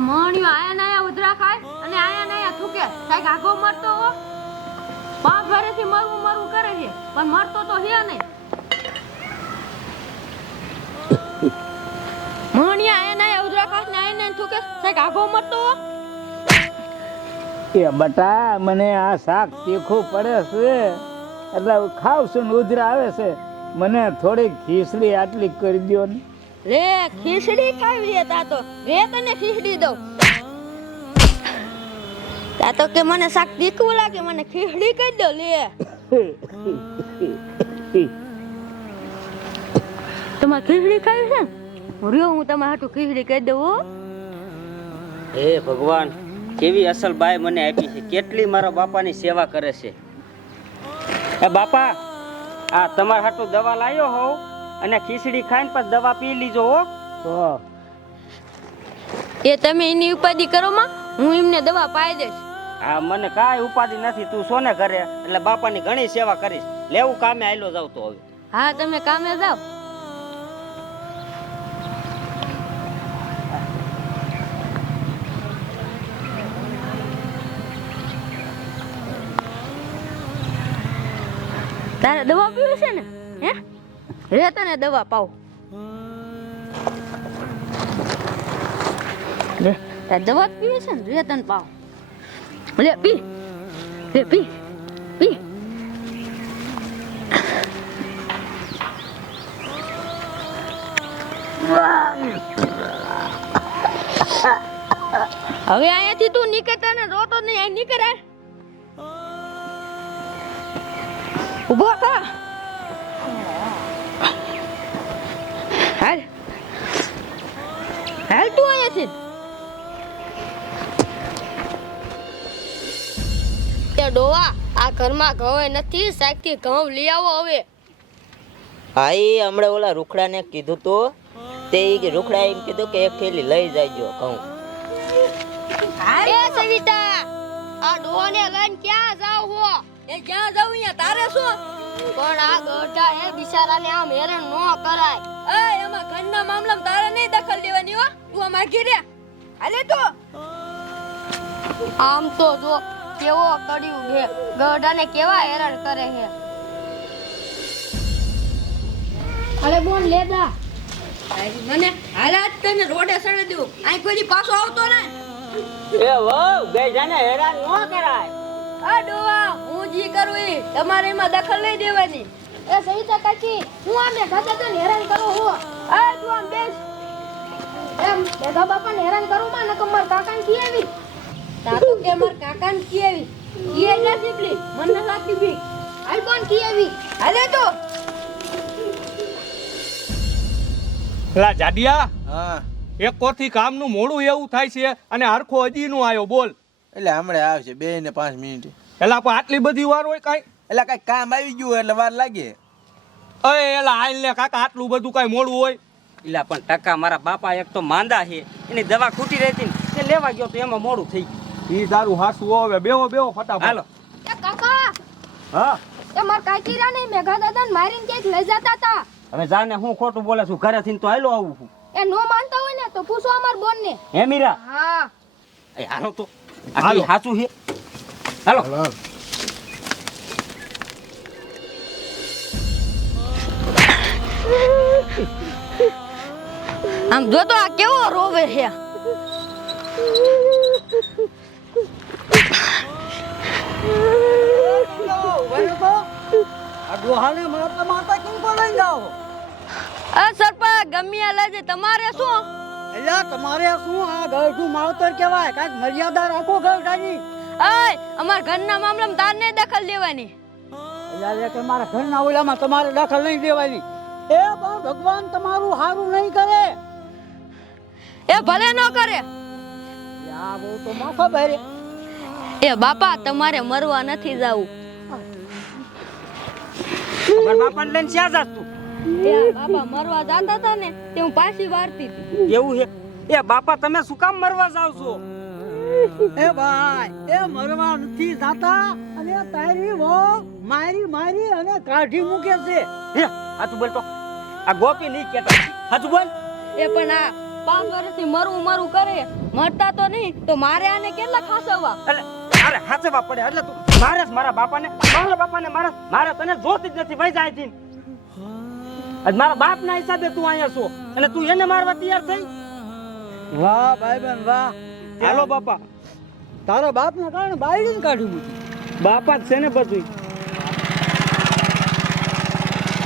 મણિયો આયા નાયા અને આયા મરતો તો હે નહીં. મોણિયા આયા નાયા ઉધરા ખાસ ને આયા નાયા થૂકે. કાંઈક આગો મરતો એ બટા, મને આ શાક તીખું પડે છે. એટલે હું ખાવ છું ને ઉધરા આવે છે. મને થોડીક ખીચડી આટલી કરી દ્યો ને. રે ખીચડી ખાવી રે તાતો. રે તને ખીચડી દઉં. તાતો કે મને શાક તીખું લાગે મને ખીચડી કહી દો લે. તમારે ખીચડી ખાવી છે? ને રહ્યો હું તમારે હાટું ખીચડી કહી દઉં હે. ભગવાન કેવી અસલ બાય મને આપી છે. કેટલી મારા બાપાની સેવા કરે છે. એ બાપા આ તમારા હાટું દવા લાવ્યો હોવ અને ખીચડી ખાઈને પછી દવા પી લીજો હો. એ તમે એની ઉપાધિ કરો માં હું એમને દવા પાઈ દઈશ. હા મને કાંઈ ઉપાધિ નથી તું સોને કરે એટલે બાપાની ઘણી સેવા કરીશ. લેવું કામે આયલો જાવ તો હવે. હા તમે કામે જાઓ તારે દવા પીવી છે ને? હે? રે તને દવા પાવ. લે. તારે દવા પીવી છે ને? રે તને પાવ. લે, પી. લે, પી. પી. હવે અહીંયાથી તું નીકળતા ને રોતો નહીં, અહીં નીકળ. ઊભો થા હાલ હાલ તું ડોવા આ ઘરમાં ઘઉં નથી સાકથી ઘઉં લઈ આવો હવે. હા એ હમણાં ઓલા રૂખડાને કીધું તો તે રૂખડા એમ કીધું કે એક થેલી લઈ જાયજો ઘઉં. એ સવિતા આ ડોવાને લઈને ક્યાં જાવ હો? એ ક્યાં જાવ અહીંયા? તારે શું? પણ આ ગઢા હે બિચારાને આમ હેરાન ન કરાય. એ એમાં ઘરના મામલામાં તારે નહીં દખલ દેવાની હો. તું આમાં ઘીરે હાલે તો. આમ તો જો કેવો કર્યું છે. ગઢાને કેવા હેરાન કરે છે. અરે બોન લેદા મને હાલા જ તને રોડે સડે દઉં. અહીં કોઈ પાછો આવતો ને એ વહુ ગઈ જાને હેરાન ન કરાય. આ ડોવા હું જી કરું ઈ. તમારે એમાં દખલ નહીં દેવાની. એ સહિતા કાકી હું આને ગાતા તને હેરાન કરું હું. આ તું આમ બેસ. એમ બેગા બાપાને હેરાન કરું માં નકમ માર કાકાને કી આવી? તાતો કે માર કાકાને કી આવી? કી એટલે સીપલી મન ન લાગતી બી હાલ કોણ કી આવી? હાલે તો. લા જાડિયા હા. એક કોરથી કામનું મોડું એવું થાય છે અને હરખો હજી નું આવ્યો બોલ. એટલે હમણાં આવશે બે ને પાંચ મિનિટ. એટલે પણ આટલી બધી વાર હોય કાંઈ? એટલે કઈ કામ આવી ગયું એટલે વાર લાગે. અરે એટલે હાલ ને કાકા આટલું બધું કાંઈ મોડું હોય? એટલે પણ ટકા મારા બાપા એક તો માંદા છે. એની દવા ખૂટી રહેતી ને તે લેવા ગયો તો એમાં મોડું થઈ ગયું. ઈ તારું હાસું હવે. બેહો બેહો ફટાફટ. હાલો. એ કાકા! હા? એ માર કાકીરા ને મેઘા દાદાને મારીને ક્યાંક લઈ જતા હતા હવે જાને હું ખોટું બોલે છું ઘરેથી તો હાલો આવું છું. એ નો માનતા હોય ને તો પૂછો અમાર બોન ને હે મીરા? હા. એ હાલો તો. હાલો. આ સાચું છે હાલો આમ જો તો આ કેવો રોવે છે. આ સરપા ગમ્યા લાગે તમારે શું? એટલે તમારે શું આ ગળઠું માવતર કહેવાય? કાંઈક મર્યાદા રાખો ગળઠાની અય અમાર ઘરના મામલામાં તાર નહીં દખલ દેવાની એટલે કે મારા ઘરના ઓલામાં તમારે દખલ નહીં દેવાની એ બહુ ભગવાન તમારું સારું નહીં કરે. એ ભલે ન કરે. યા આ બહુ તો માથા ભરે. એ બાપા તમારે મરવા નથી જાવું. અમાર બાપાને લઈને ક્યાં જાત એ આ બાપા મરવા જાતા હતા ને તે હું પાછી વારતી હતી. એવું છે એ બાપા તમે શું કામ મરવા જાવ છો? એ ભાઈ એ મરવા નથી જાતા અને તારી વો મારી મારી અને કાઢી મૂકે છે. હે હાચું બોલ તો. આ ગોપી નહીં કેતા હાચું બોલ. એ પણ આ પાંચ વર્ષથી મરું મરું કરે મરતા તો નહીં તો મારે આને કેટલા ખાસવવા? એટલે અરે હાચવા પડે. એટલે તું મારે મારા બાપાને મારા બાપાને મારે મારે તને જોતી જ નથી. ભાઈ જાય મારા બાપના હિસાબે તું અહીંયા છો. અને તું એને મારવા તૈયાર થઈ? વાહ ભાઈબંધ વાહ. હાલો બાપા. તારા બાપના કારણે બાયડીને કાઢી મૂકી બાપા જ છે ને બધું